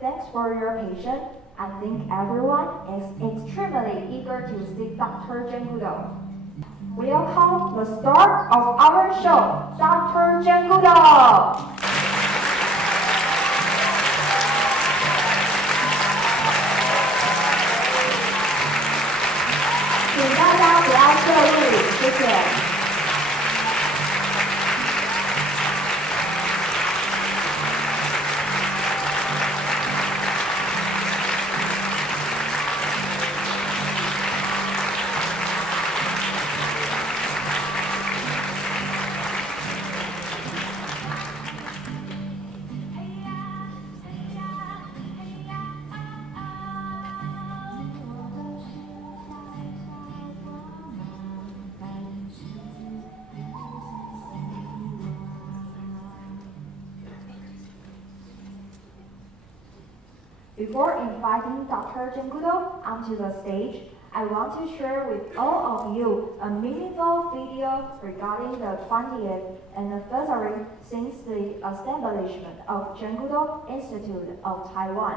Thanks for your patience. I think everyone is extremely eager to see Dr. Jengudo. Welcome the star of our show, Dr. Jengudo. 请大家不要侧立，谢谢。Before inviting Dr. Jengudo onto the stage, I want to share with all of you a meaningful video regarding the 20th anniversary since the establishment of Jengudo Institute of Taiwan.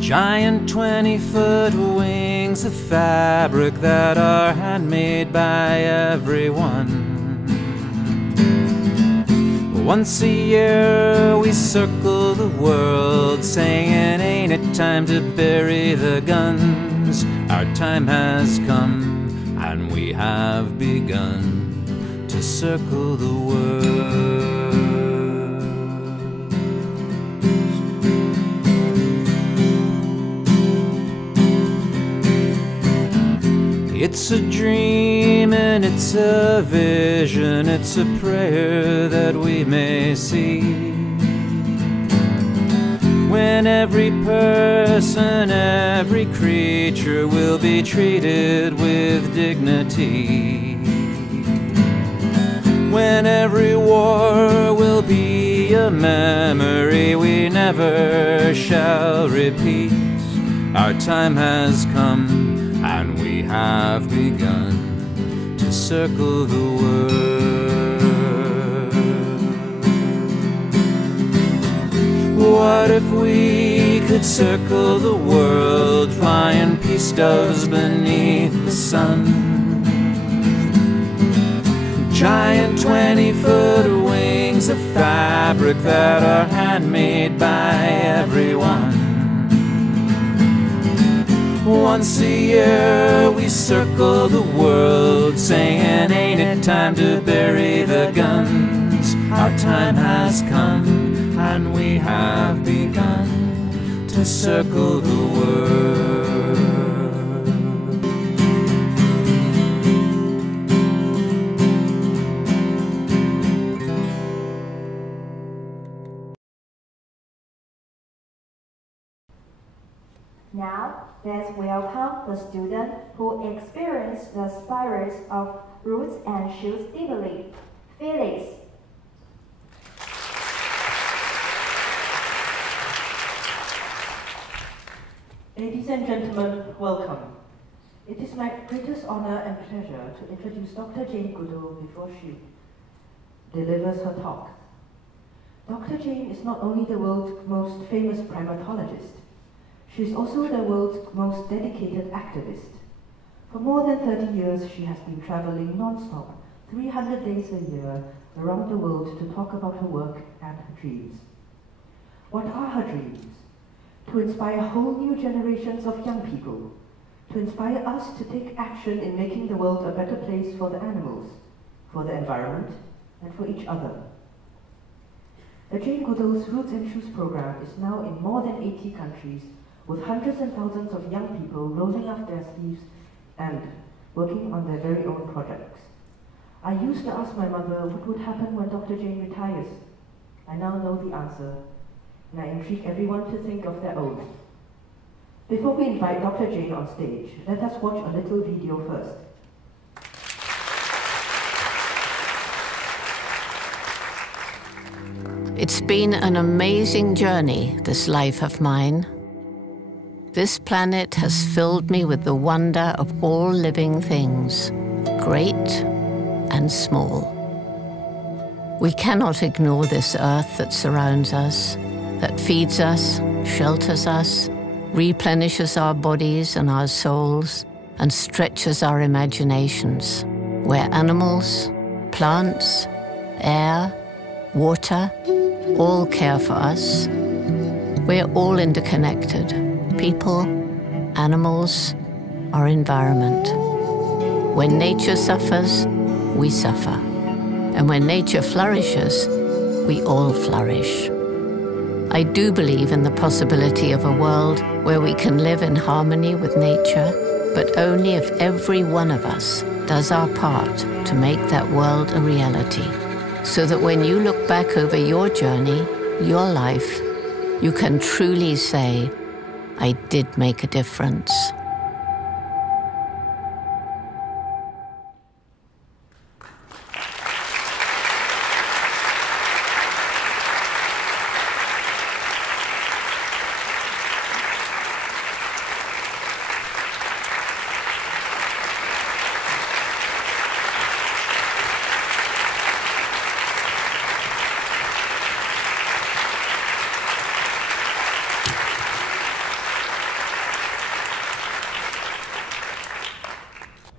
Giant 20-foot wings of fabric that are handmade by everyone. Once a year we circle the world, saying, ain't it time to bury the guns? Our time has come, and we have begun to circle the world. It's a dream and it's a vision, it's a prayer that we may see. When every person, every creature will be treated with dignity. When every war will be a memory we never shall repeat. Our time has come, and we have begun to circle the world. What if we could circle the world, flying peace doves beneath the sun? giant 20-foot wings of fabric that are handmade by everyone. Once a year we circle the world, saying, ain't it time to bury the guns? Our time has come, and we have begun to circle the world. Now, let's welcome the student who experienced the spirit of roots and shoots deeply, Felix. Ladies and gentlemen, welcome. It is my greatest honor and pleasure to introduce Dr. Jane Goodall before she delivers her talk. Dr. Jane is not only the world's most famous primatologist, she is also the world's most dedicated activist. For more than 30 years, she has been traveling non-stop, 300 days a year, around the world to talk about her work and her dreams. What are her dreams? To inspire whole new generations of young people, to inspire us to take action in making the world a better place for the animals, for the environment, and for each other. The Jane Goodall's Roots and Shoes program is now in more than 80 countries, with hundreds and thousands of young people rolling up their sleeves and working on their very own projects. I used to ask my mother what would happen when Dr. Jane retires. I now know the answer, and I entreat everyone to think of their own. Before we invite Dr. Jane on stage, let us watch a little video first. It's been an amazing journey, this life of mine. This planet has filled me with the wonder of all living things, great and small. We cannot ignore this earth that surrounds us, that feeds us, shelters us, replenishes our bodies and our souls, and stretches our imaginations, where animals, plants, air, water, all care for us. We're all interconnected. People, animals, our environment. When nature suffers, we suffer. And when nature flourishes, we all flourish. I do believe in the possibility of a world where we can live in harmony with nature, but only if every one of us does our part to make that world a reality, so that when you look back over your journey, your life, you can truly say, I did make a difference.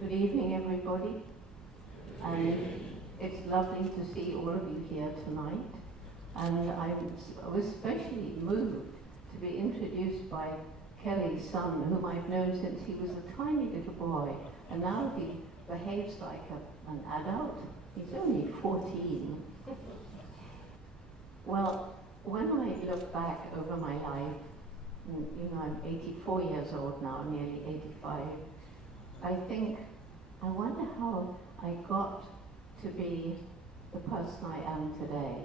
Good evening, everybody. And it's lovely to see all of you here tonight. And I was especially moved to be introduced by Kelly's son, whom I've known since he was a tiny little boy. And now he behaves like an adult. He's only 14. Well, when I look back over my life, you know, I'm 84 years old now, nearly 85, I wonder how I got to be the person I am today.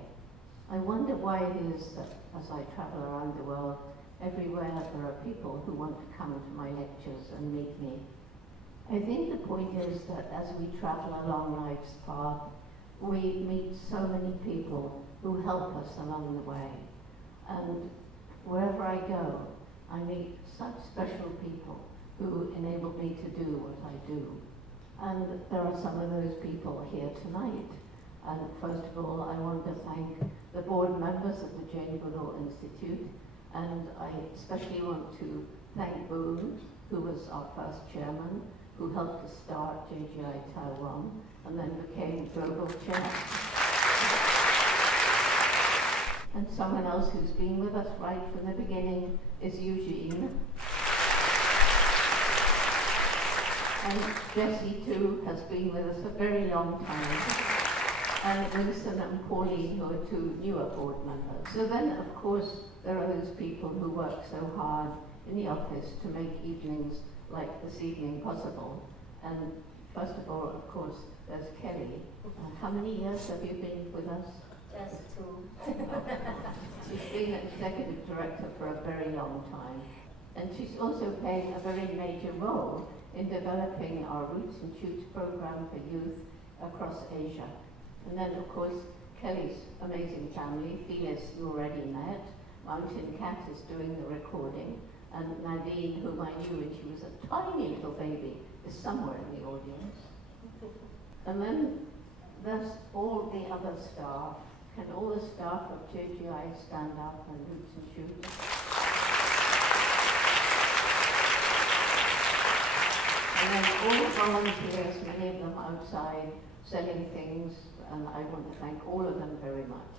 I wonder why it is that as I travel around the world, everywhere there are people who want to come to my lectures and meet me. I think the point is that as we travel along life's path, we meet so many people who help us along the way. And wherever I go, I meet such special people who enable me to do what I do. And there are some of those people here tonight. And first of all, I want to thank the board members of the Jane Goodall Institute. And I especially want to thank Boone, who was our first chairman, who helped to start JGI Taiwan and then became global chair. And someone else who's been with us right from the beginning is Eugene. And Jessie too has been with us a very long time. And Winston and Pauline, who are two newer board members. So then, of course, there are those people who work so hard in the office to make evenings like this evening possible. And first of all, of course, there's Kelly. How many years have you been with us? Just 2. She's been an executive director for a very long time. And she's also playing a very major role in developing our Roots and Shoots program for youth across Asia. And then, of course, Kelly's amazing family. Phyllis, you already met. Mountain Cat is doing the recording. And Nadine, whom I knew when she was a tiny little baby, is somewhere in the audience. And then there's all the other staff. Can all the staff of JGI stand up and Roots and Shoots? And then all the volunteers, many of them outside, selling things, and I want to thank all of them very much.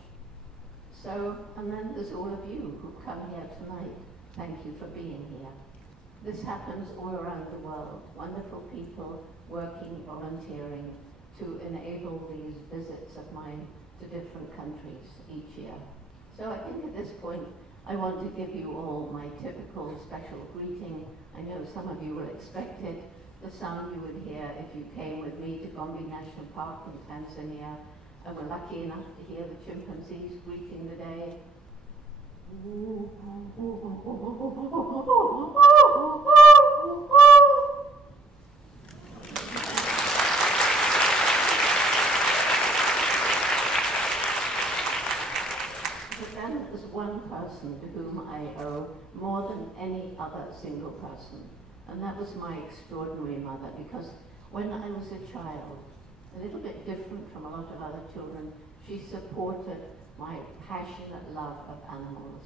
So, and then there's all of you who've come here tonight. Thank you for being here. This happens all around the world. Wonderful people working, volunteering to enable these visits of mine to different countries each year. So I think at this point, I want to give you all my typical special greeting. I know some of you will expect it. The sound you would hear if you came with me to Gombe National Park in Tanzania and were lucky enough to hear the chimpanzees greeting the day. But then there's one person to whom I owe more than any other single person. And that was my extraordinary mother, because when I was a child, a little bit different from a lot of other children, she supported my passionate love of animals.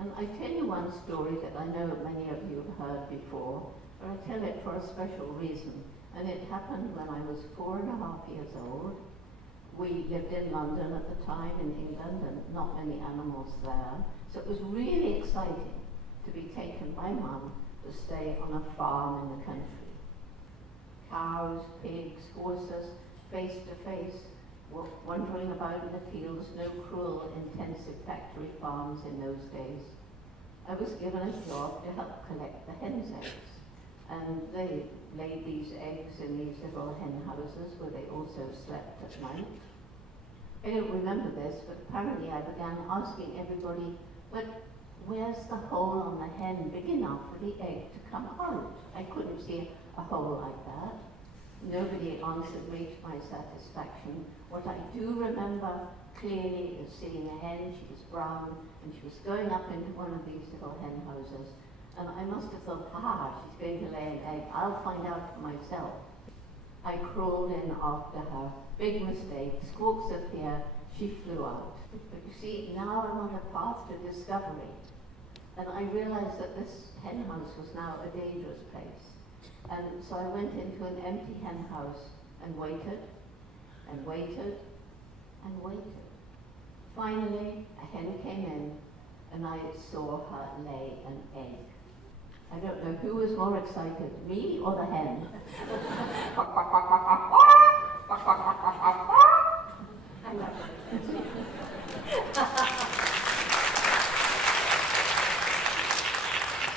And I tell you one story that I know many of you have heard before, but I tell it for a special reason. And it happened when I was 4.5 years old. We lived in London at the time, in England, and not many animals there. So it was really exciting to be taken by Mum to stay on a farm in the country. Cows, pigs, horses, face to face, wandering about in the fields, no cruel, intensive factory farms in those days. I was given a job to help collect the hens' eggs. And they laid these eggs in these little hen houses where they also slept at night. I don't remember this, but apparently I began asking everybody, but where's the hole on the hen big enough for the egg to come out? I couldn't see a hole like that. Nobody answered me to my satisfaction. What I do remember clearly is seeing a hen. She was brown, and she was going up into one of these little hen houses. And I must have thought, she's going to lay an egg. I'll find out for myself. I crawled in after her. Big mistake. Squawks appear. She flew out. But you see, now I'm on a path to discovery. And I realized that this hen house was now a dangerous place. And so I went into an empty hen house and waited, and waited, and waited. Finally, a hen came in, and I saw her lay an egg. I don't know who was more excited, me or the hen.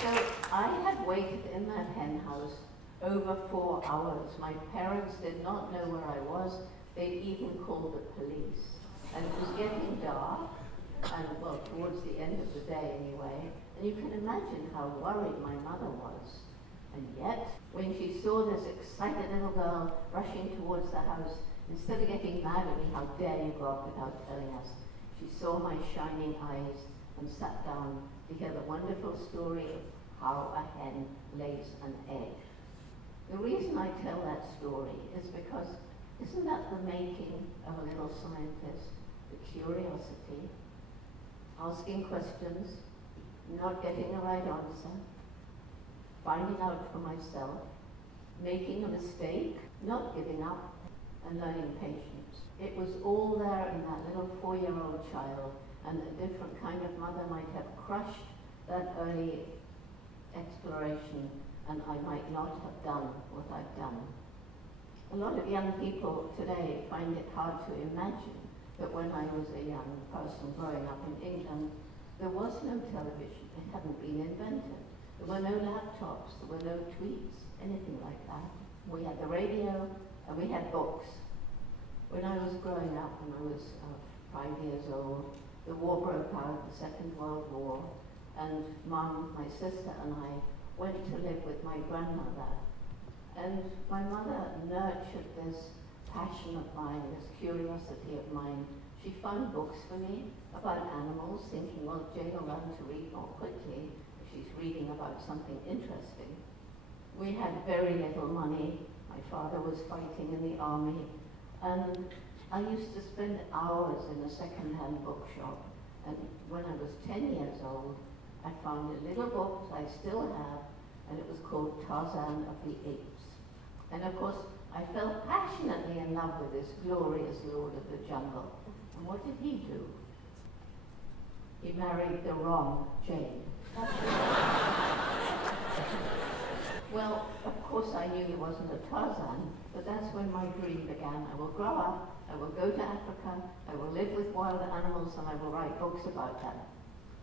So I had waited in that hen house over 4 hours. My parents did not know where I was. They even called the police. And it was getting dark, and well, towards the end of the day anyway. And you can imagine how worried my mother was. And yet, when she saw this excited little girl rushing towards the house, instead of getting mad at me, how dare you go up without telling us, she saw my shining eyes and sat down to hear the wonderful story of how a hen lays an egg. The reason I tell that story is because isn't that the making of a little scientist? The curiosity, asking questions, not getting the right answer, finding out for myself, making a mistake, not giving up, and learning patience. It was all there in that little 4-year-old child, and a different kind of mother might have crushed that early exploration, and I might not have done what I've done. A lot of young people today find it hard to imagine that when I was a young person growing up in England, there was no television. It hadn't been invented. There were no laptops, there were no tweets, anything like that. We had the radio and we had books. When I was growing up, when I was 5 years old, the war broke out, the Second World War, and Mum, my sister, and I went to live with my grandmother. And my mother nurtured this passion of mine, this curiosity of mine. She found books for me about animals, thinking, well, Jane will learn to read more quickly if she's reading about something interesting. We had very little money. My father was fighting in the army, and I used to spend hours in a second-hand bookshop. And when I was 10 years old, I found a little book I still have, and it was called Tarzan of the Apes. And of course, I fell passionately in love with this glorious Lord of the Jungle. And what did he do? He married the wrong Jane. Well, of course I knew he wasn't a Tarzan, but that's when my dream began. I will grow up, I will go to Africa, I will live with wild animals, and I will write books about them.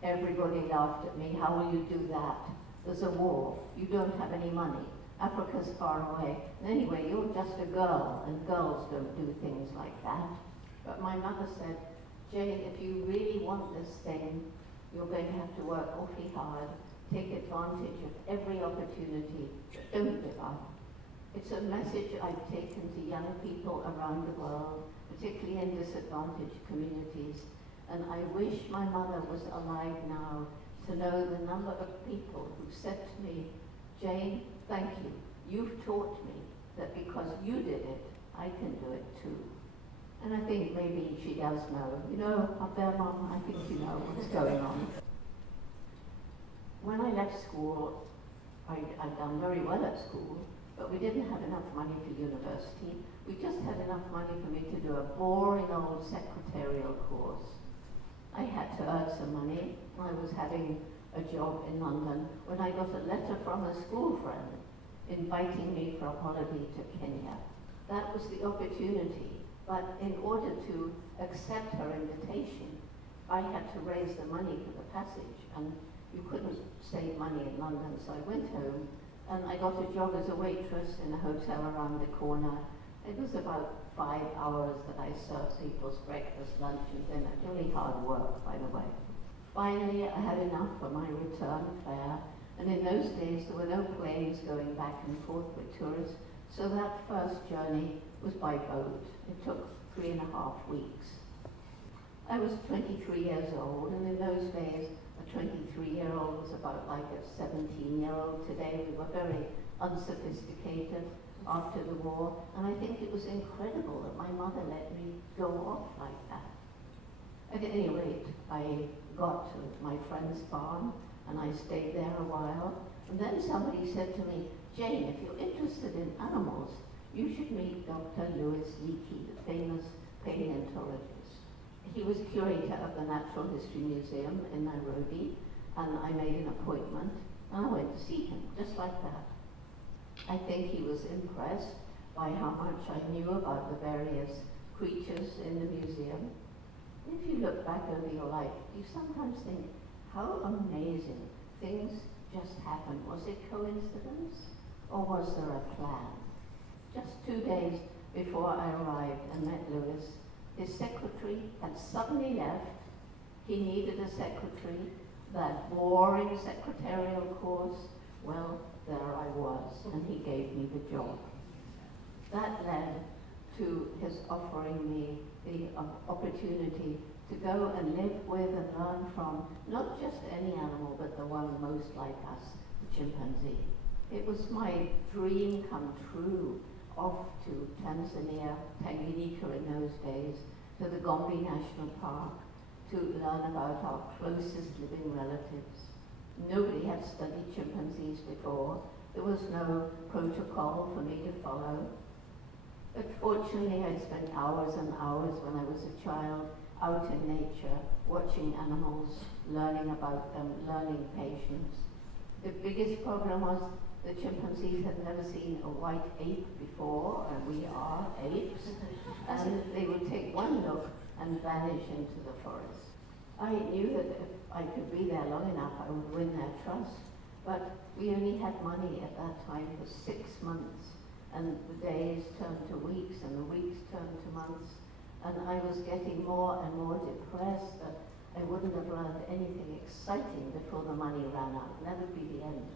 Everybody laughed at me. How will you do that? There's a war. You don't have any money. Africa's far away. And anyway, you're just a girl, and girls don't do things like that. But my mother said, Jane, if you really want this thing, you're going to have to work awfully hard, take advantage of every opportunity, don't give up. It's a message I've taken to young people around the world, particularly in disadvantaged communities. And I wish my mother was alive now to know the number of people who said to me, Jane, thank you. You've taught me that because you did it, I can do it too. And I think maybe she does know. You know, up there, Mum, I think you know what's going on. When I left school, I'd done very well at school, but we didn't have enough money for university. We just had enough money for me to do a boring old secretarial course. I had to earn some money. I was having a job in London when I got a letter from a school friend inviting me for a holiday to Kenya. That was the opportunity, but in order to accept her invitation, I had to raise the money for the passage, and you couldn't save money in London, so I went home and I got a job as a waitress in a hotel around the corner. It was about 5 hours that I served people's breakfast, lunch and dinner. Really hard work, by the way. Finally, I had enough for my return fare, and in those days there were no planes going back and forth with tourists, so that first journey was by boat. It took 3.5 weeks. I was 23 years old, and in those days a 23-year-old was about like a 17-year-old. Today we were very unsophisticated after the war, and I think it was incredible that my mother let me go off like that. At any rate, I got to my friend's farm and I stayed there a while, and then somebody said to me, Jane, if you're interested in animals, you should meet Dr. Louis Leakey, the famous paleontologist. He was curator of the Natural History Museum in Nairobi, and I made an appointment and I went to see him, just like that. I think he was impressed by how much I knew about the various creatures in the museum. If you look back over your life, you sometimes think, how amazing. Things just happened. Was it coincidence? Or was there a plan? Just 2 days before I arrived and met Louis, his secretary had suddenly left. He needed a secretary. That boring secretarial course, well, there I was, and he gave me the job. That led to his offering me the opportunity to go and live with and learn from not just any animal, but the one most like us, the chimpanzee. It was my dream come true, off to Tanzania, Tanganyika in those days, to the Gombe National Park, to learn about our closest living relatives. Nobody had studied chimpanzees before, There was no protocol for me to follow. But fortunately, I spent hours and hours when I was a child out in nature, watching animals, learning about them, learning patience. The biggest problem was the chimpanzees had never seen a white ape before, and we are apes, and they would take one look and vanish into the forest. I knew that if I could be there long enough, I would win their trust, but we only had money at that time for 6 months, and the days turned to weeks, and the weeks turned to months, and I was getting more and more depressed that I wouldn't have learned anything exciting before the money ran out. That would be the end.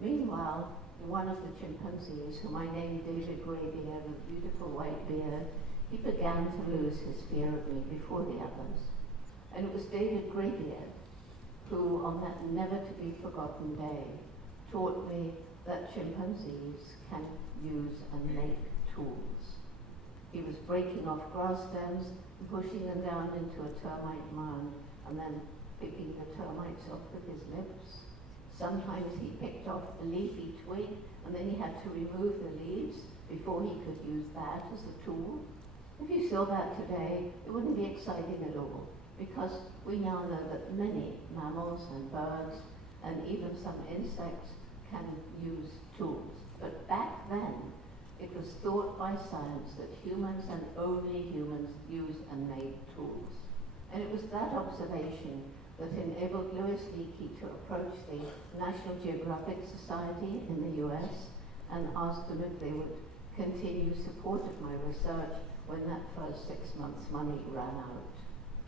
Meanwhile, one of the chimpanzees, whom I named David Greybeard, with a beautiful white beard, he began to lose his fear of me before the others. And it was David Greybeard who, on that never-to-be-forgotten day, taught me that chimpanzees can use and make tools. He was breaking off grass stems and pushing them down into a termite mound, and then picking the termites off with his lips. Sometimes he picked off a leafy twig, and then he had to remove the leaves before he could use that as a tool. If you saw that today, it wouldn't be exciting at all, because we now know that many mammals and birds, and even some insects, can use tools. But back then, it was thought by science that humans and only humans use and made tools. And it was that observation that enabled Louis Leakey to approach the National Geographic Society in the US and ask them if they would continue support of my research when that first 6 months' money ran out.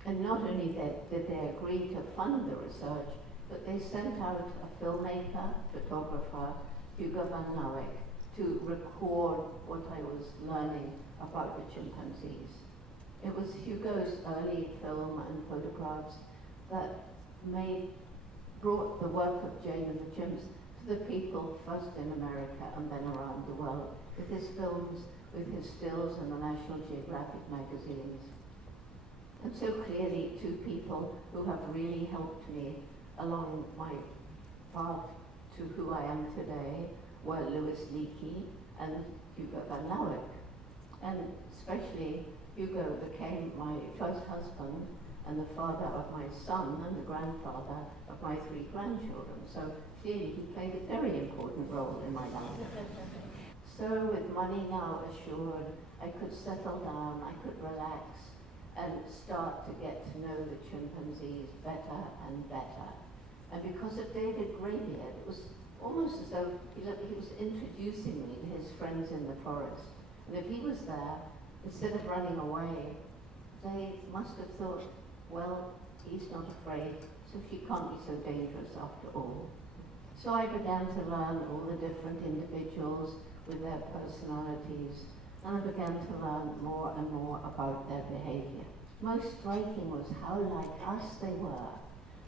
And not only did they agree to fund the research, but they sent out a filmmaker, photographer, Hugo van Lauwijk, to record what I was learning about the chimpanzees. It was Hugo's early film and photographs that brought the work of Jane and the Chimps to the people first in America and then around the world, with his films, with his stills in the National Geographic magazines. And so clearly, two people who have really helped me along my path to who I am today were Louis Leakey and Hugo van Lauwijk. And especially Hugo became my first husband and the father of my son and the grandfather of my 3 grandchildren. So clearly he played a very important role in my life. So with money now assured, I could settle down, I could relax and start to get to know the chimpanzees better and better. And because of David Greybeard, it was almost as though he was introducing me to his friends in the forest. And if he was there, instead of running away, they must have thought, well, he's not afraid, so she can't be so dangerous after all. So I began to learn all the different individuals with their personalities, and I began to learn more and more about their behavior. Most striking was how like us they were,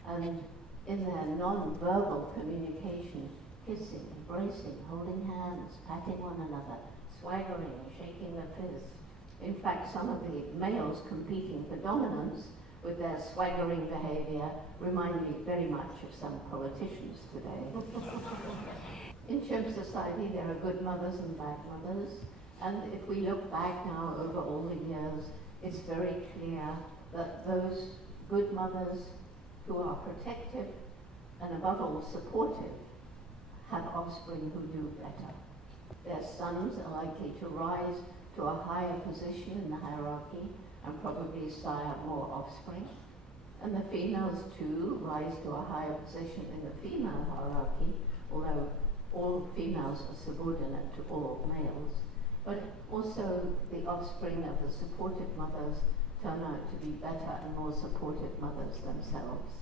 and in their non-verbal communication, kissing, embracing, holding hands, patting one another, swaggering, shaking their fists. In fact, some of the males competing for dominance with their swaggering behavior remind me very much of some politicians today. In chimp society, there are good mothers and bad mothers, and if we look back now over all the years, it's very clear that those good mothers who are protective and above all supportive have offspring who do better. Their sons are likely to rise to a higher position in the hierarchy and probably sire more offspring. And the females too rise to a higher position in the female hierarchy, although all females are subordinate to all males. But also the offspring of the supportive mothers turn out to be better and more supportive mothers themselves.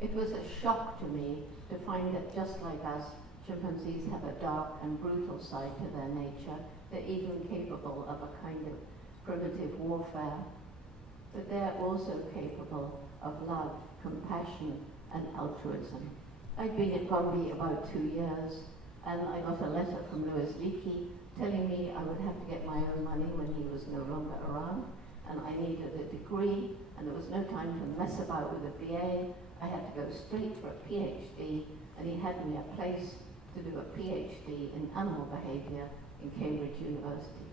It was a shock to me to find that just like us, chimpanzees have a dark and brutal side to their nature. They're even capable of a kind of primitive warfare, but they're also capable of love, compassion, and altruism. I'd been in Gombe about 2 years, and I got a letter from Louis Leakey telling me I would have to get my own money when he was no longer around, and I needed a degree, and there was no time to mess about with a BA. I had to go straight for a PhD, and he had me a place to do a PhD in animal behavior in Cambridge University.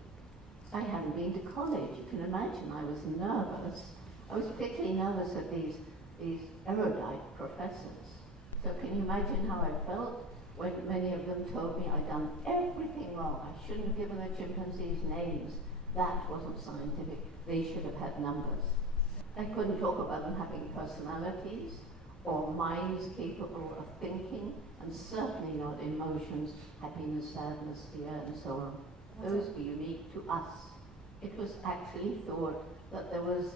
I hadn't been to college. You can imagine I was nervous. I was particularly nervous at these erudite professors. So can you imagine how I felt when many of them told me I'd done everything wrong? I shouldn't have given the chimpanzees names. That wasn't scientific. They should have had numbers. I couldn't talk about them having personalities or minds capable of thinking, and certainly not emotions, happiness, sadness, fear, and so on. Those were unique to us. It was actually thought that there was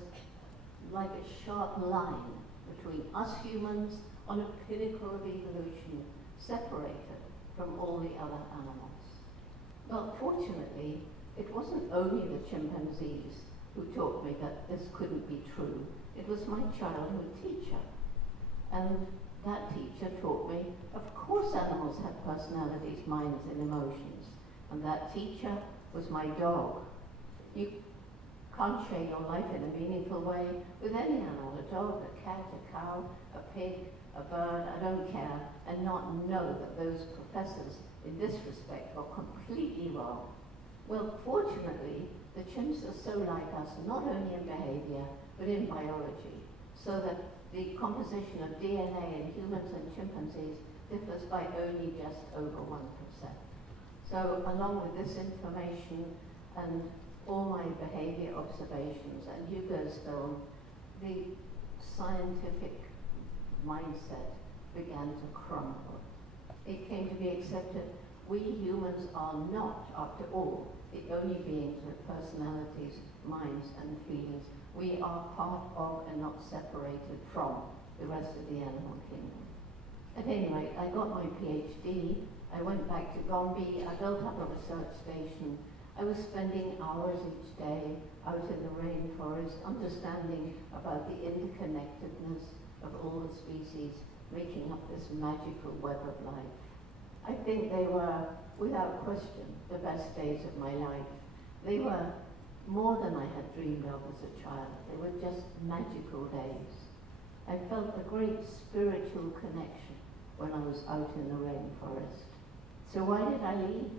like a sharp line between us humans on a pinnacle of evolution, separated from all the other animals. Well, fortunately, it wasn't only the chimpanzees who taught me that this couldn't be true. It was my childhood teacher. And that teacher taught me, of course animals have personalities, minds, and emotions. And that teacher was my dog. You can't share your life in a meaningful way with any animal, a dog, a cat, a cow, a pig, a bird, I don't care, and not know that those professors in this respect were completely wrong. Well, fortunately, the chimps are so like us, not only in behavior, but in biology, so that the composition of DNA in humans and chimpanzees differs by only just over 1%. So along with this information and all my behavior observations and Hugo's film, the scientific mindset began to crumble. It came to be accepted we humans are not, after all, the only beings with personalities, minds, and feelings. We are part of and not separated from the rest of the animal kingdom. At any rate, I got my PhD. I went back to Gombe. I built up a research station. I was spending hours each day out in the rainforest, understanding about the interconnectedness of all the species, making up this magical web of life. I think they were, without question, the best days of my life. They were more than I had dreamed of as a child. They were just magical days. I felt a great spiritual connection when I was out in the rainforest. So why did I leave?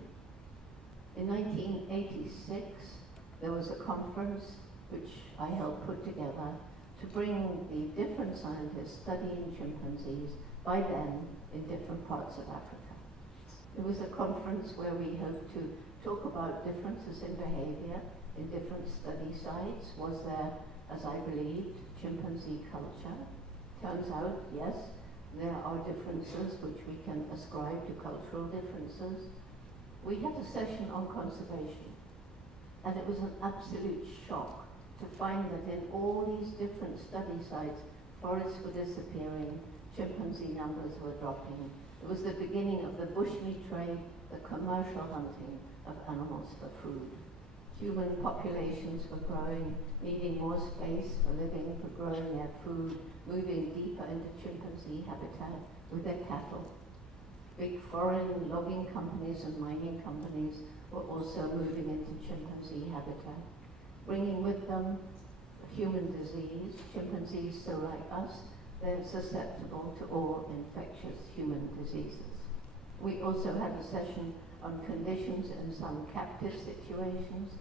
In 1986, there was a conference which I helped put together to bring the different scientists studying chimpanzees by then in different parts of Africa. It was a conference where we hoped to talk about differences in behavior in different study sites. Was there, as I believed, chimpanzee culture? Turns out, yes, there are differences which we can ascribe to cultural differences. We had a session on conservation, and it was an absolute shock to find that in all these different study sites, forests were disappearing, chimpanzee numbers were dropping. It was the beginning of the bushmeat trade, the commercial hunting of animals for food. Human populations were growing, needing more space for living, for growing their food, moving deeper into chimpanzee habitat with their cattle. Big foreign logging companies and mining companies were also moving into chimpanzee habitat, bringing with them human disease. Chimpanzees, so like us, they're susceptible to all infectious human diseases. We also had a session on conditions in some captive situations,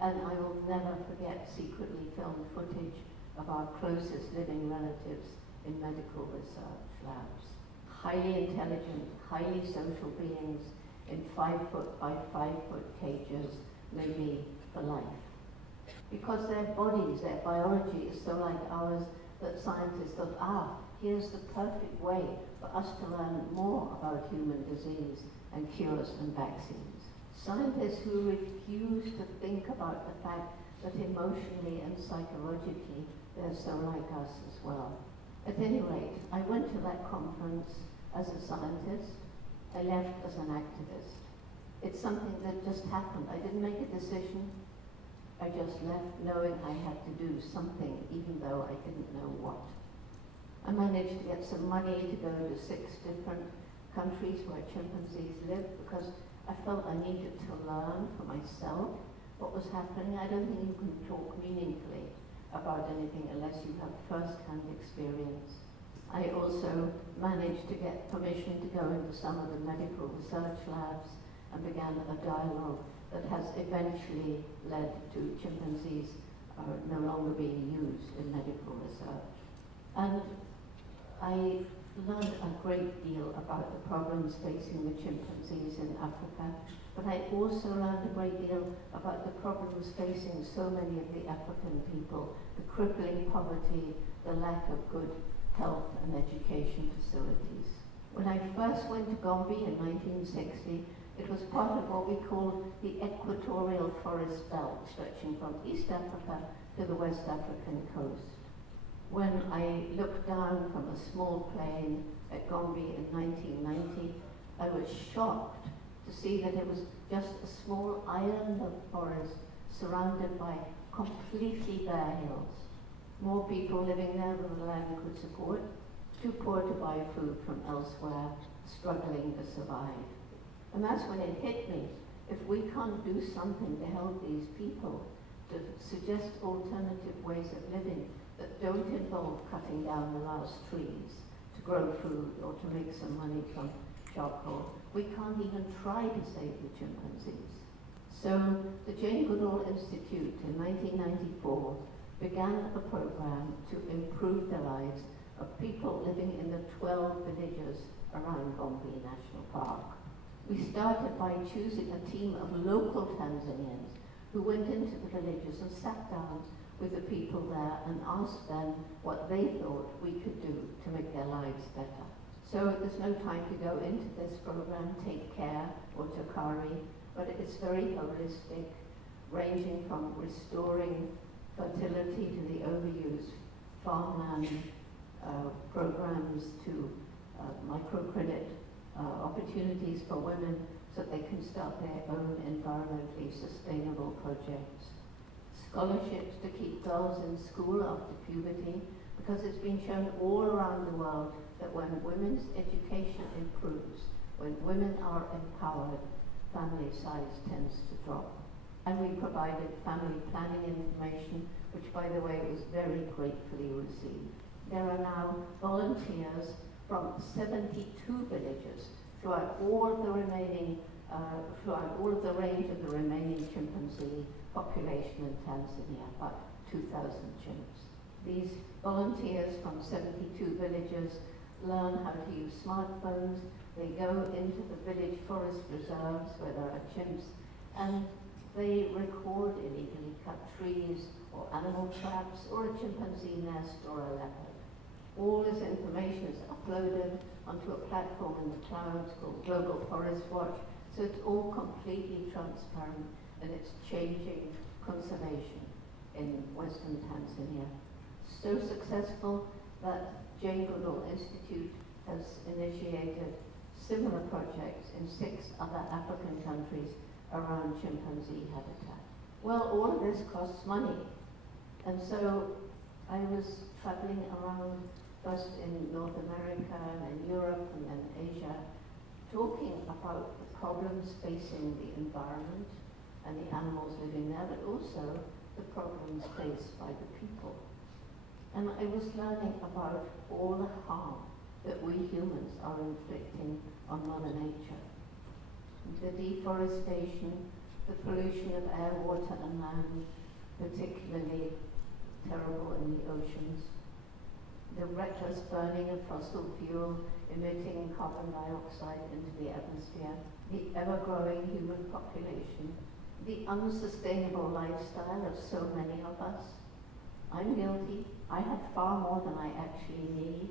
and I will never forget secretly filmed footage of our closest living relatives in medical research labs. Highly intelligent, highly social beings in 5-foot by 5-foot cages, maybe for life. Because their bodies, their biology is so like ours, that scientists thought, here's the perfect way for us to learn more about human disease and cures and vaccines. Scientists who refuse to think about the fact that emotionally and psychologically they're so like us as well. At any rate, I went to that conference as a scientist. I left as an activist. It's something that just happened. I didn't make a decision. I just left knowing I had to do something, even though I didn't know what. I managed to get some money to go to 6 different countries where chimpanzees live because I felt I needed to learn for myself what was happening. I don't think you can talk meaningfully about anything unless you have first-hand experience. I also managed to get permission to go into some of the medical research labs and began a dialogue that has eventually led to chimpanzees no longer being used in medical research. And I learned a great deal about the problems facing the chimpanzees in Africa, but I also learned a great deal about the problems facing so many of the African people, the crippling poverty, the lack of good health and education facilities. When I first went to Gombe in 1960, it was part of what we call the equatorial forest belt, stretching from East Africa to the West African coast. When I looked down from a small plane at Gombe in 1990, I was shocked to see that it was just a small island of forest surrounded by completely bare hills. More people living there than the land could support, too poor to buy food from elsewhere, struggling to survive. And that's when it hit me. If we can't do something to help these people, to suggest alternative ways of living that don't involve cutting down the last trees to grow food or to make some money from charcoal, we can't even try to save the chimpanzees. So the Jane Goodall Institute in 1994 began a program to improve the lives of people living in the 12 villages around Gombe National Park. We started by choosing a team of local Tanzanians who went into the villages and sat down with the people there and asked them what they thought we could do to make their lives better. So there's no time to go into this program, Take Care or Takari, but it's very holistic, ranging from restoring fertility to the overused farmland programs to microcredit opportunities for women so that they can start their own environmentally sustainable projects. Scholarships to keep girls in school after puberty, because it's been shown all around the world that when women's education improves, when women are empowered, family size tends to drop. And we provided family planning information, which, by the way, was very gratefully received. There are now volunteers from 72 villages throughout all of the remaining, throughout all of the range of the remaining chimpanzee population in Tanzania, about 2,000 chimps. These volunteers from 72 villages learn how to use smartphones. They go into the village forest reserves where there are chimps, and they record illegally cut trees or animal traps or a chimpanzee nest or a leopard. All this information is uploaded onto a platform in the clouds called Global Forest Watch, so it's all completely transparent and it's changing conservation in Western Tanzania. So successful that Jane Goodall Institute has initiated similar projects in 6 other African countries around chimpanzee habitat. Well, all of this costs money, and so I was traveling around first in North America and in Europe and then Asia, talking about the problems facing the environment and the animals living there, but also the problems faced by the people. And I was learning about all the harm that we humans are inflicting on Mother Nature. The deforestation, the pollution of air, water and land, particularly terrible in the oceans, the reckless burning of fossil fuel emitting carbon dioxide into the atmosphere, the ever-growing human population, the unsustainable lifestyle of so many of us. I'm guilty. I have far more than I actually need,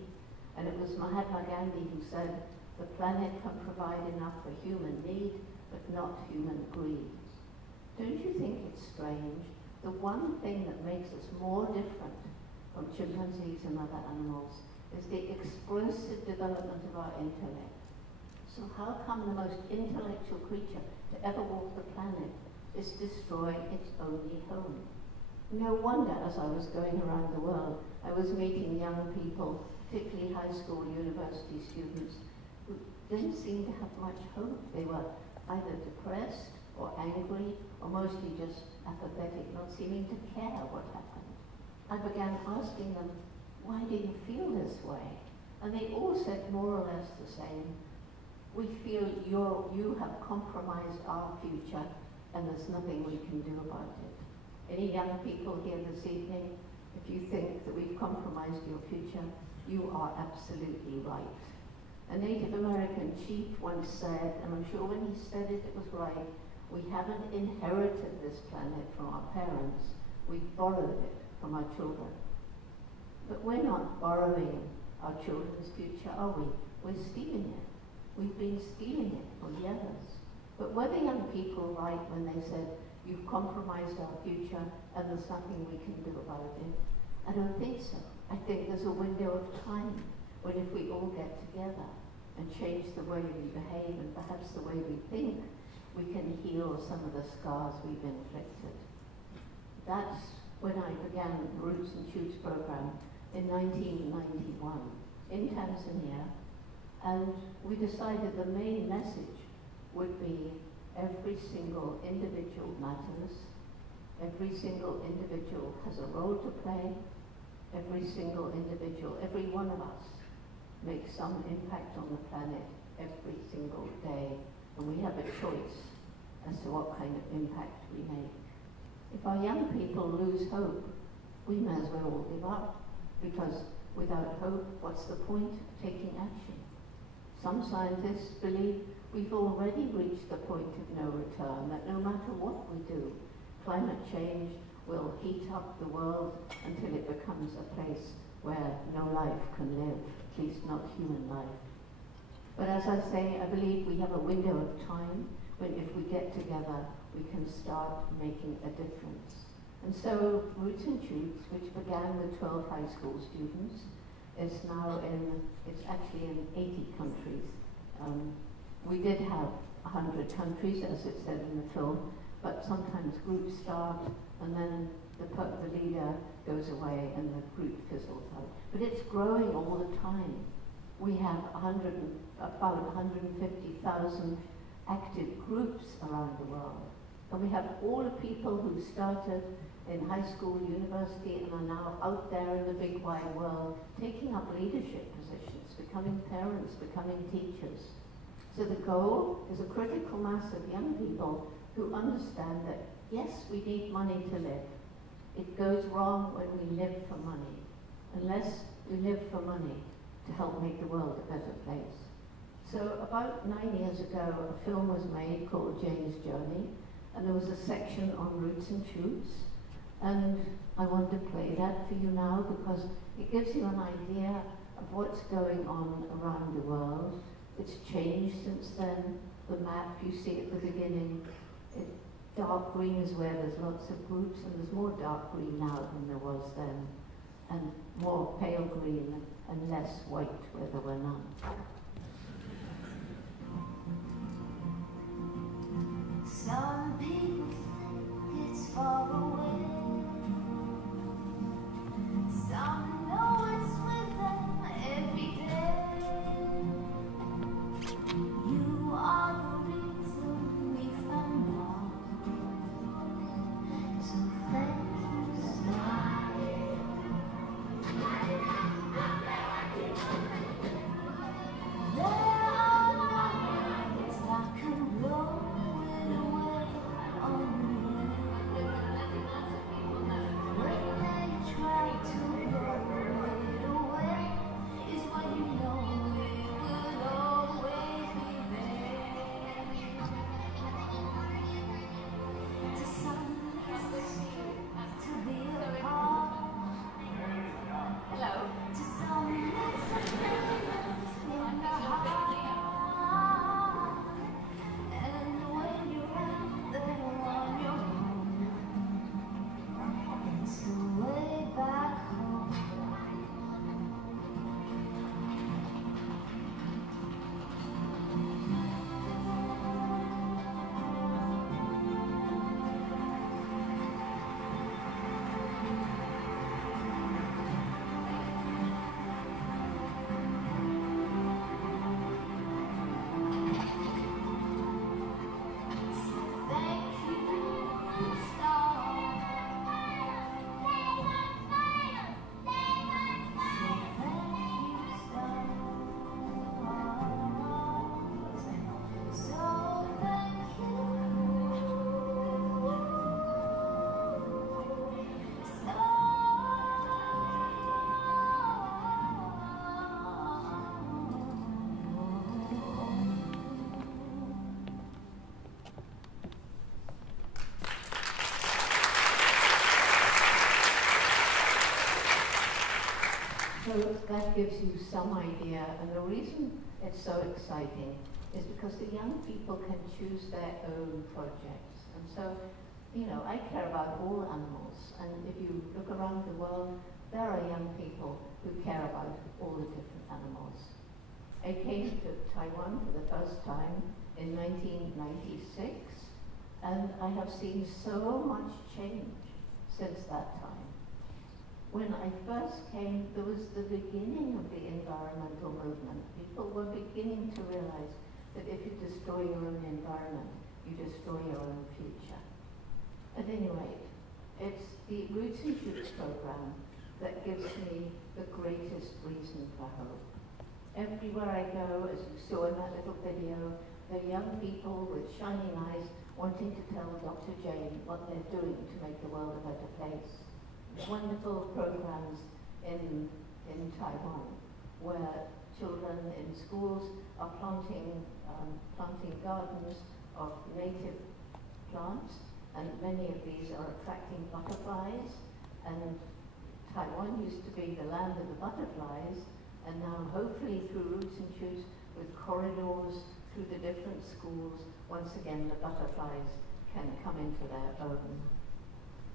and it was Mahatma Gandhi who said, the planet can provide enough for human need, but not human greed. Don't you think it's strange? The one thing that makes us more different from chimpanzees and other animals is the explosive development of our intellect. So how come the most intellectual creature to ever walk the planet is destroying its only home? No wonder, as I was going around the world, I was meeting young people, particularly high school, university students, who didn't seem to have much hope. They were either depressed or angry, or mostly just apathetic, not seeming to care what happened. I began asking them, why do you feel this way? And they all said more or less the same. We feel you have compromised our future and there's nothing we can do about it. Any young people here this evening, if you think that we've compromised your future, you are absolutely right. A Native American chief once said, and I'm sure when he said it, it was right, we haven't inherited this planet from our parents, we've borrowed it from our children. But we're not borrowing our children's future, are we? We're stealing it. We've been stealing it for years. But were the young people right when they said, you've compromised our future and there's nothing we can do about it? I don't think so. I think there's a window of time when if we all get together and change the way we behave and perhaps the way we think, we can heal some of the scars we've inflicted. That's when I began the Roots and Shoots program in 1991 in Tanzania, and we decided the main message would be every single individual matters, every single individual has a role to play, every single individual, every one of us makes some impact on the planet every single day, and we have a choice as to what kind of impact we make. If our young people lose hope, we may as well all give up, because without hope, what's the point of taking action? Some scientists believe we've already reached the point of no return, that no matter what we do, climate change will heat up the world until it becomes a place where no life can live, at least not human life. But as I say, I believe we have a window of time when if we get together, we can start making a difference. And so Roots and Shoots, which began with 12 high school students, is now it's actually in 80 countries. We did have 100 countries, as it said in the film, but sometimes groups start and then the leader goes away and the group fizzles out. But it's growing all the time. We have about 150,000 active groups around the world. And we have all the people who started in high school, university, and are now out there in the big wide world, taking up leadership positions, becoming parents, becoming teachers. So the goal is a critical mass of young people who understand that, yes, we need money to live. It goes wrong when we live for money, unless we live for money to help make the world a better place. So about 9 years ago, a film was made called Jane's Journey, and there was a section on Roots and Shoots. And I want to play that for you now because it gives you an idea of what's going on around the world. It's changed since then. The map you see at the beginning, dark green is where there's lots of groups, and there's more dark green now than there was then, and more pale green and less white where there were none. Some people think it's far away. Some know it's with them every day. You are the reason we found out. So thank you, smile. There are mountains that can blow it away on the wind. that gives you some idea, and the reason it's so exciting is because the young people can choose their own projects. And so, you know, I care about all animals, and if you look around the world, there are young people who care about all the different animals. I came to Taiwan for the first time in 1996, and I have seen so much change since that time. When I first came, there was the beginning of the environmental movement. People were beginning to realize that if you destroy your own environment, you destroy your own future. At any rate, it's the Roots and Shoots program that gives me the greatest reason for hope. Everywhere I go, as you saw in that little video, there are young people with shining eyes wanting to tell Dr. Jane what they're doing to make the world a better place. Wonderful programs in Taiwan where children in schools are planting gardens of native plants, and many of these are attracting butterflies, and Taiwan used to be the land of the butterflies, and now hopefully through Roots and Shoots with corridors through the different schools, once again the butterflies can come into their own.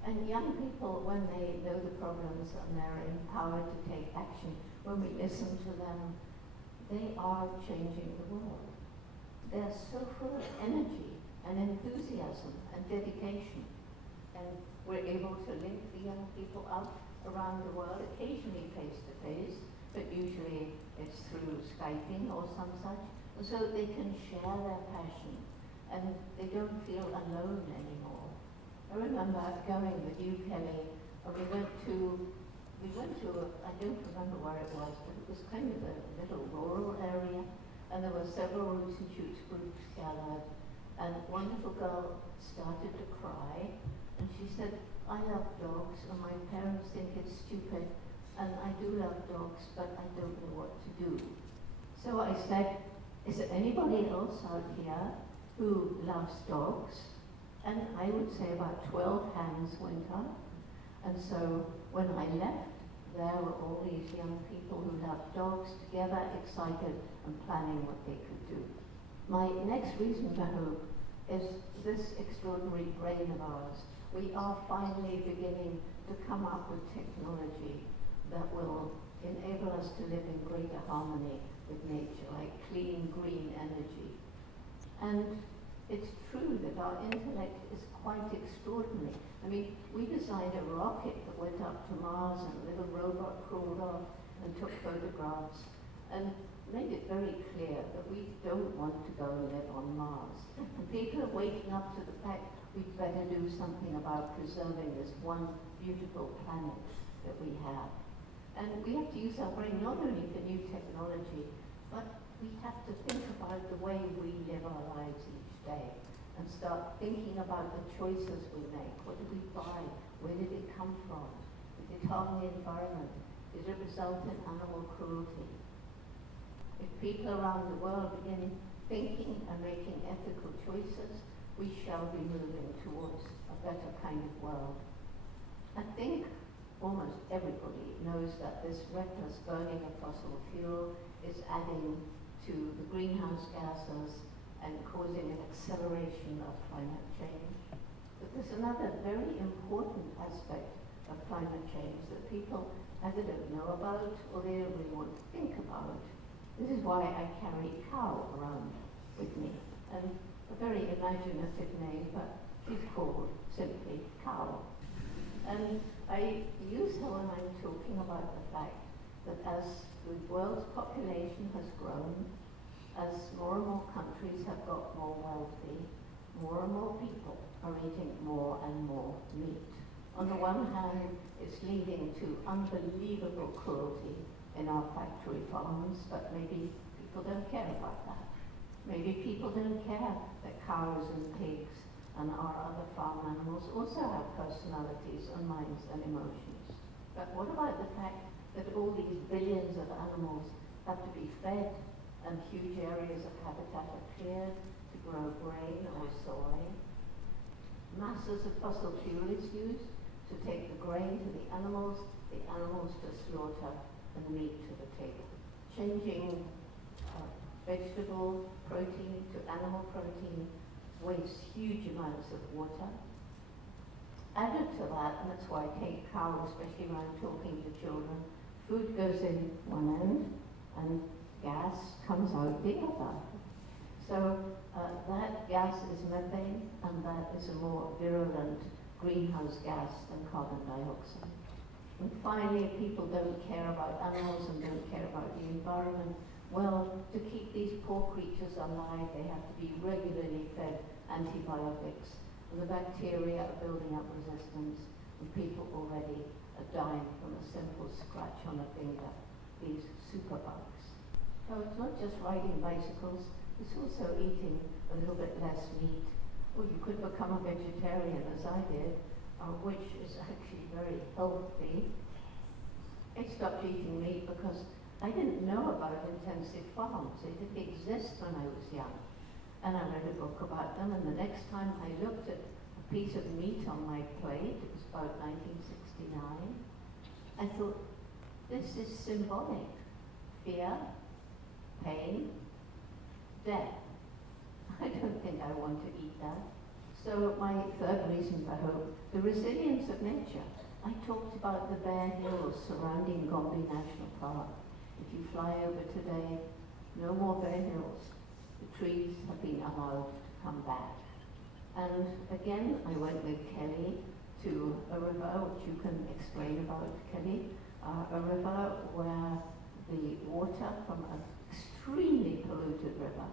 And young people, when they know the problems and they're empowered to take action, when we listen to them, they are changing the world. They're so full of energy and enthusiasm and dedication. And we're able to link the young people up around the world, occasionally face to face, but usually it's through Skyping or some such, so they can share their passion and they don't feel alone anymore. I remember going with you, Kelly, and we went to, I don't remember where it was, but it was kind of a little rural area, and there were several Roots and Shoots groups gathered, and one little girl started to cry, and she said, I love dogs, and my parents think it's stupid, and I do love dogs, but I don't know what to do. So I said, is there anybody else out here who loves dogs? And I would say about 12 hands went up. And so when I left, there were all these young people who loved dogs together, excited and planning what they could do. My next reason for hope is this extraordinary brain of ours. We are finally beginning to come up with technology that will enable us to live in greater harmony with nature, like clean, green energy. And it's true that our intellect is quite extraordinary. I mean, we designed a rocket that went up to Mars, and a little robot crawled off and took photographs and made it very clear that we don't want to go and live on Mars. And people are waking up to the fact we'd better do something about preserving this one beautiful planet that we have. And we have to use our brain not only for new technology, but we have to think about the way we live our lives each day and start thinking about the choices we make. What do we buy? Where did it come from? Did it harm the environment? Did it result in animal cruelty? If people around the world begin thinking and making ethical choices, we shall be moving towards a better kind of world. I think almost everybody knows that this reckless burning of fossil fuel is adding to the greenhouse gases and causing an acceleration of climate change. But there's another very important aspect of climate change that people either don't know about or they don't really want to think about. This is why I carry Cow around with me. And a very imaginative name, but she's called simply Cow. And I use her when I'm talking about the fact that as the world's population has grown, as more and more countries have got more wealthy, more and more people are eating more and more meat. On the one hand, it's leading to unbelievable cruelty in our factory farms, but maybe people don't care about that. Maybe people don't care that cows and pigs and our other farm animals also have personalities and minds and emotions. But what about the fact that all these billions of animals have to be fed and huge areas of habitat are cleared to grow grain or soy? Masses of fossil fuel is used to take the grain to the animals to slaughter, and meat to the table. Changing vegetable protein to animal protein wastes huge amounts of water. Added to that, and that's why I take Carol, especially when I'm talking to children, food goes in one end and gas comes out the other. So that gas is methane, and that is a more virulent greenhouse gas than carbon dioxide. And finally, if people don't care about animals and don't care about the environment, well, to keep these poor creatures alive, they have to be regularly fed antibiotics. And the bacteria are building up resistance, and people already are dying from a simple scratch on a finger, these superbugs. So it's not just riding bicycles, it's also eating a little bit less meat. Or you could become a vegetarian, as I did, which is actually very healthy. I stopped eating meat because I didn't know about intensive farms. They didn't exist when I was young. And I read a book about them, and the next time I looked at a piece of meat on my plate, it was about 1969, I thought, this is symbolic. Fear, pain, death. I don't think I want to eat that. So my third reason for hope, the resilience of nature. I talked about the bare hills surrounding Gombe National Park. If you fly over today, no more bare hills. The trees have been allowed to come back. And again, I went with Kelly to a river, which you can explain about, Kelly, a river where the water from an extremely polluted river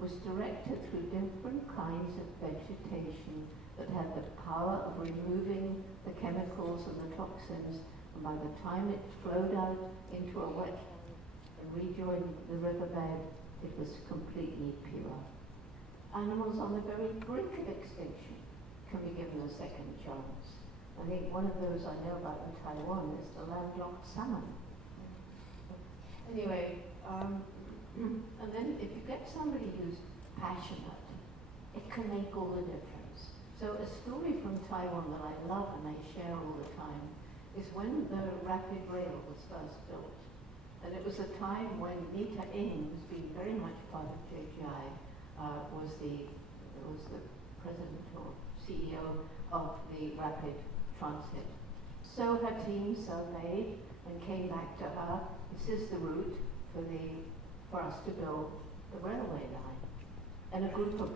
was directed through different kinds of vegetation that had the power of removing the chemicals and the toxins, and by the time it flowed out into a wetland and rejoined the riverbed, it was completely pure. Animals on the very brink of extinction can be given a second chance. I think one of those I know about in Taiwan is the landlocked salmon. Anyway, and then if you get somebody who's passionate, it can make all the difference. So a story from Taiwan that I love and I share all the time is when the rapid rail was first built. And it was a time when Nita Ing, who's been very much part of JGI, was the president or CEO of the rapid transit. So her team surveyed and came back to her, this is the route for us to build the railway line. And a group of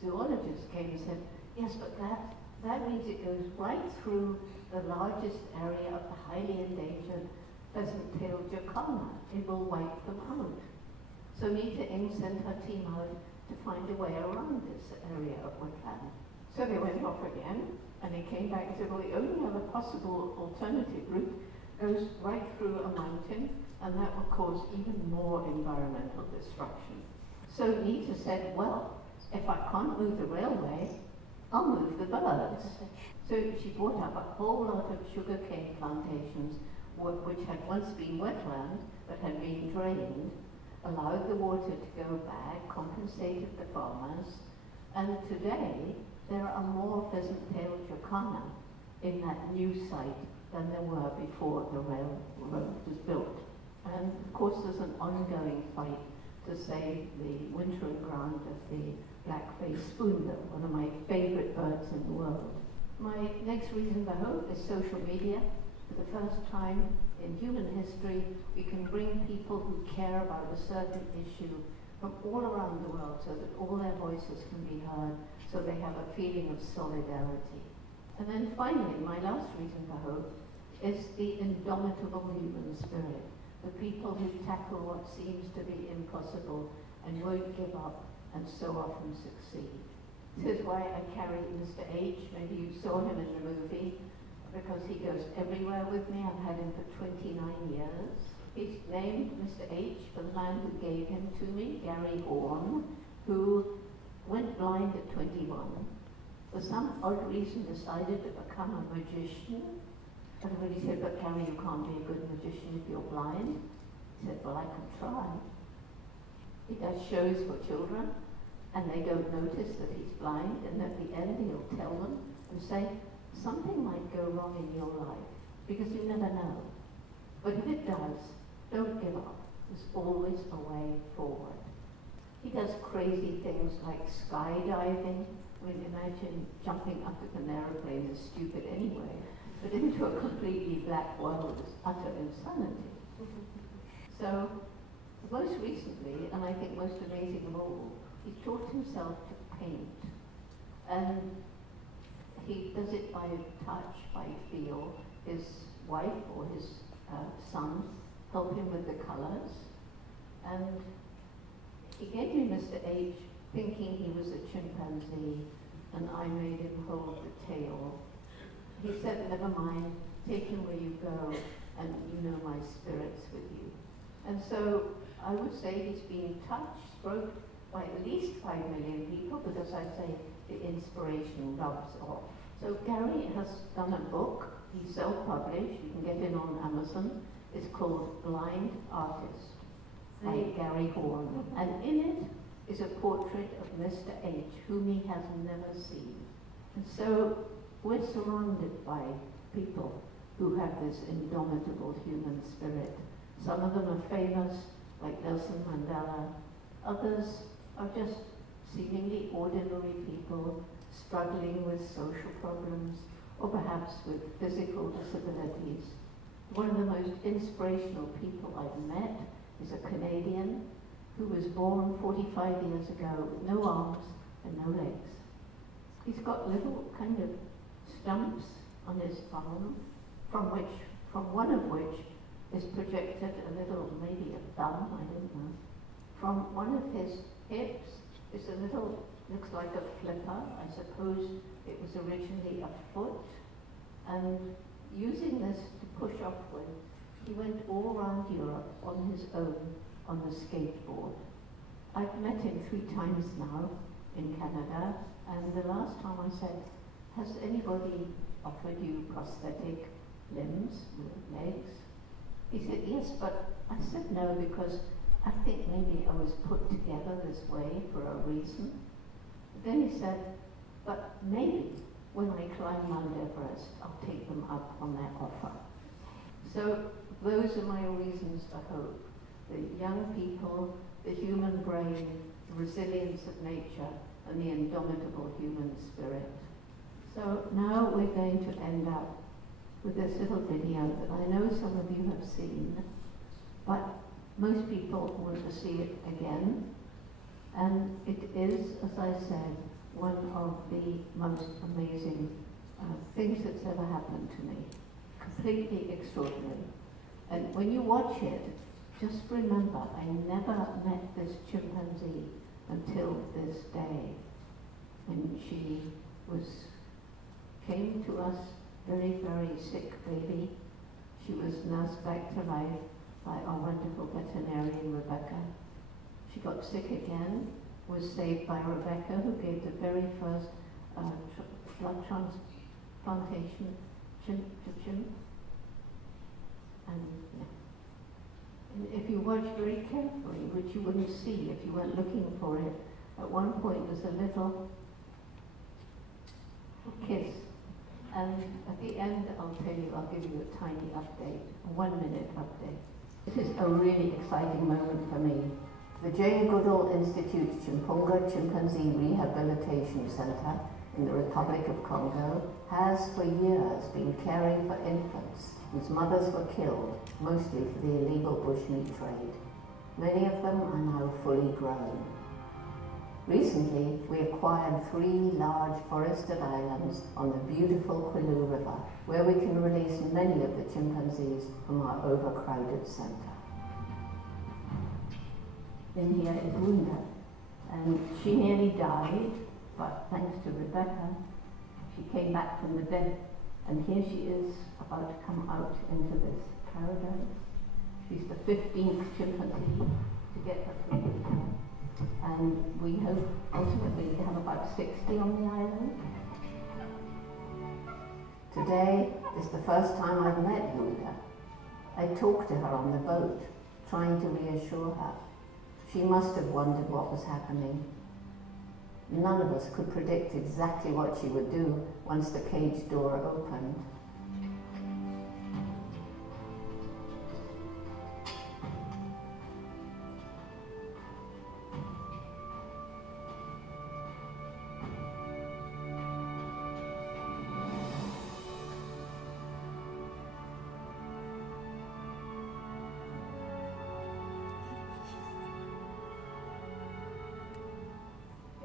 zoologists came and said, yes, but that means it goes right through the largest area of the highly endangered pheasant-tailed jacana. It will wipe them out. So Nita Ing sent her team out to find a way around this area of woodland. So they went off again, and they came back and said, well, the only other possible alternative route goes right through a mountain, and that will cause even more environmental destruction. So Nita said, well, if I can't move the railway, I'll move the birds. So she brought up a whole lot of sugarcane plantations, which had once been wetland, but had been drained, allowed the water to go back, compensated the farmers, and today there are more pheasant-tailed jacana in that new site than there were before the railroad was built. And of course there's an ongoing fight to save the wintering ground of the black-faced spoonbill, one of my favorite birds in the world. My next reason for hope is social media. For the first time in human history, we can bring people who care about a certain issue from all around the world so that all their voices can be heard, so they have a feeling of solidarity. And then finally, my last reason for hope is the indomitable human spirit, the people who tackle what seems to be impossible and won't give up and so often succeed. This is why I carry Mr. H. Maybe you saw him in the movie, because he goes everywhere with me. I've had him for 29 years. He's named Mr. H for the man who gave him to me, Gary Horn, who went blind at 21. For some odd reason decided to become a magician. Everybody said, but Gary, you can't be a good magician if you're blind. He said, well, I can try. He does shows for children, and they don't notice that he's blind, and at the end he'll tell them and say, something might go wrong in your life, because you never know. But if it does, don't give up. There's always a way forward. He does crazy things like skydiving. I mean, imagine jumping up at an aeroplane is stupid anyway, but into a completely black world is utter insanity. So, most recently, and I think most amazing of all, he taught himself to paint. And he does it by touch, by feel. His wife or his son help him with the colors. And he gave me Mr. H thinking he was a chimpanzee, and I made him hold the tail. He said, never mind, take him where you go, and you know my spirit's with you. And so I would say he's being touched, stroked by at least 5 million people, because I say the inspiration rubs off. So Gary has done a book. He's self-published. You can get it on Amazon. It's called Blind Artist by Gary Horn. And in it is a portrait of Mr. H, whom he has never seen. And so we're surrounded by people who have this indomitable human spirit. Some of them are famous, like Nelson Mandela. Others are just seemingly ordinary people struggling with social problems, or perhaps with physical disabilities. One of the most inspirational people I've met is a Canadian who was born 45 years ago with no arms and no legs. He's got little kind of stumps on his arm, from one of which is projected a little, maybe a thumb, I don't know. From one of his hips is a little, looks like a flipper. I suppose it was originally a foot. And using this to push off with, he went all around Europe on his own on the skateboard. I've met him 3 times now in Canada, and the last time I said, has anybody offered you prosthetic limbs, legs? He said, yes, but I said no because I think maybe I was put together this way for a reason. But then he said, but maybe when I climb Mount Everest, I'll take them up on their offer. So those are my reasons for hope. The young people, the human brain, the resilience of nature, and the indomitable human spirit. So now we're going to end up with this little video that I know some of you have seen, but most people want to see it again. And it is, as I said, one of the most amazing things that's ever happened to me. Completely extraordinary. And when you watch it, just remember, I never met this chimpanzee until this day. And she came to us very, very sick baby. She was nursed back to life by our wonderful veterinarian, Rebecca. She got sick again, was saved by Rebecca, who gave the very first blood transplantation to Jim. And if you watch very carefully, which you wouldn't see if you weren't looking for it, at one point there's a little kiss. And at the end, I'll give you a tiny update, a 1-minute update. This is a really exciting moment for me. The Jane Goodall Institute's Chimpunga Chimpanzee Rehabilitation Center in the Republic of Congo has for years been caring for infants whose mothers were killed, mostly for the illegal bushmeat trade. Many of them are now fully grown. Recently, we acquired 3 large forested islands on the beautiful Quilu River, where we can release many of the chimpanzees from our overcrowded center. Then here is Wunda, and she nearly died, but thanks to Rebecca, she came back from the dead, and here she is about to come out into this paradise. She's the 15th chimpanzee to get her freedom. And we hope ultimately to have about 60 on the island. Today is the first time I've met Wunda. I talked to her on the boat, trying to reassure her. She must have wondered what was happening. None of us could predict exactly what she would do once the cage door opened.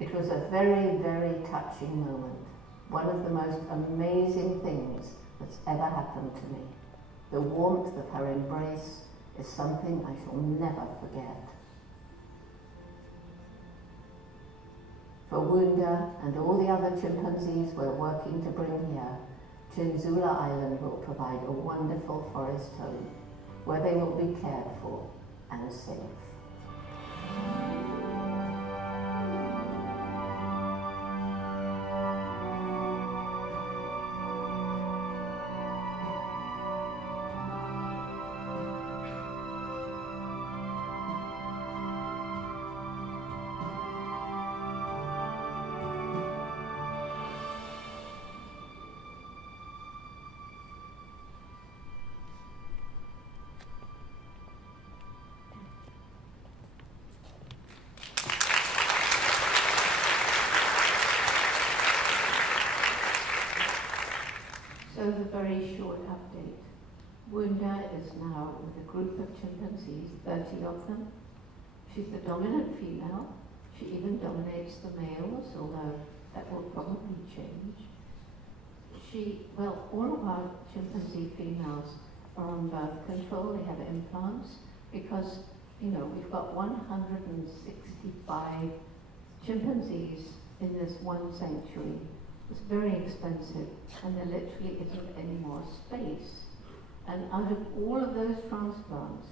It was a very, very touching moment. One of the most amazing things that's ever happened to me. The warmth of her embrace is something I shall never forget. For Wunda and all the other chimpanzees we're working to bring here, Chinzula Island will provide a wonderful forest home where they will be cared for and safe. So the very short update. Wunda is now with a group of chimpanzees, 30 of them. She's the dominant female. She even dominates the males, although that will probably change. All of our chimpanzee females are on birth control. They have implants because, we've got 165 chimpanzees in this one sanctuary. It's very expensive, and there literally isn't any more space. And out of all of those transplants,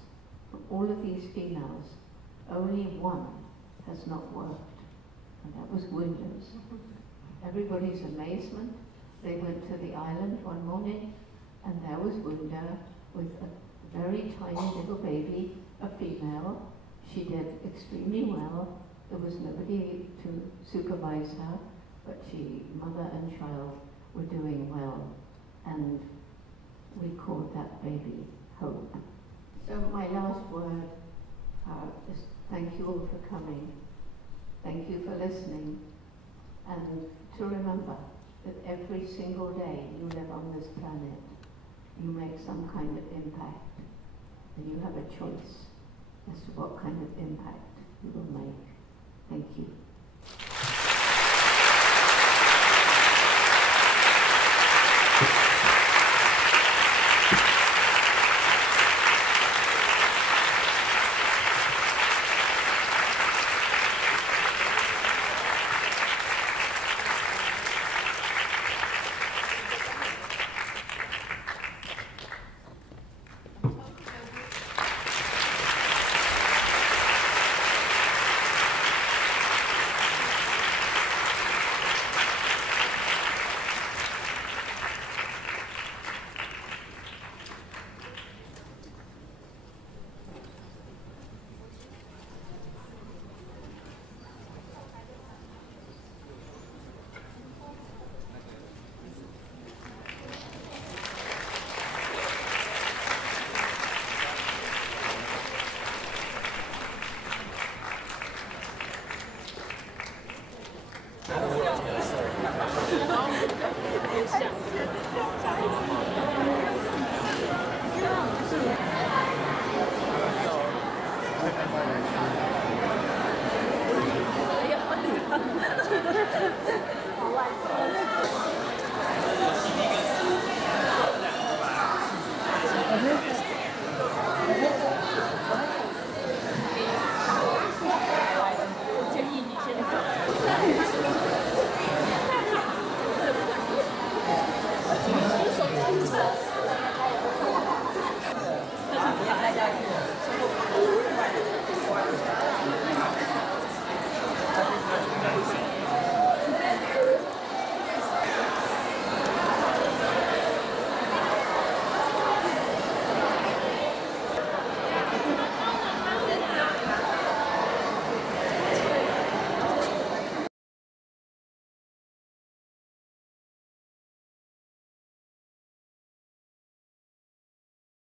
from all of these females, only one has not worked, and that was Wunda's. Everybody's amazement, they went to the island one morning, and there was Wunda with a very tiny little baby, a female. She did extremely well. There was nobody to supervise her, but mother and child were doing well, and we called that baby Hope. So my last word is thank you all for coming. Thank you for listening, and to remember that every single day you live on this planet, you make some kind of impact, and you have a choice as to what kind of impact you will make. Thank you.想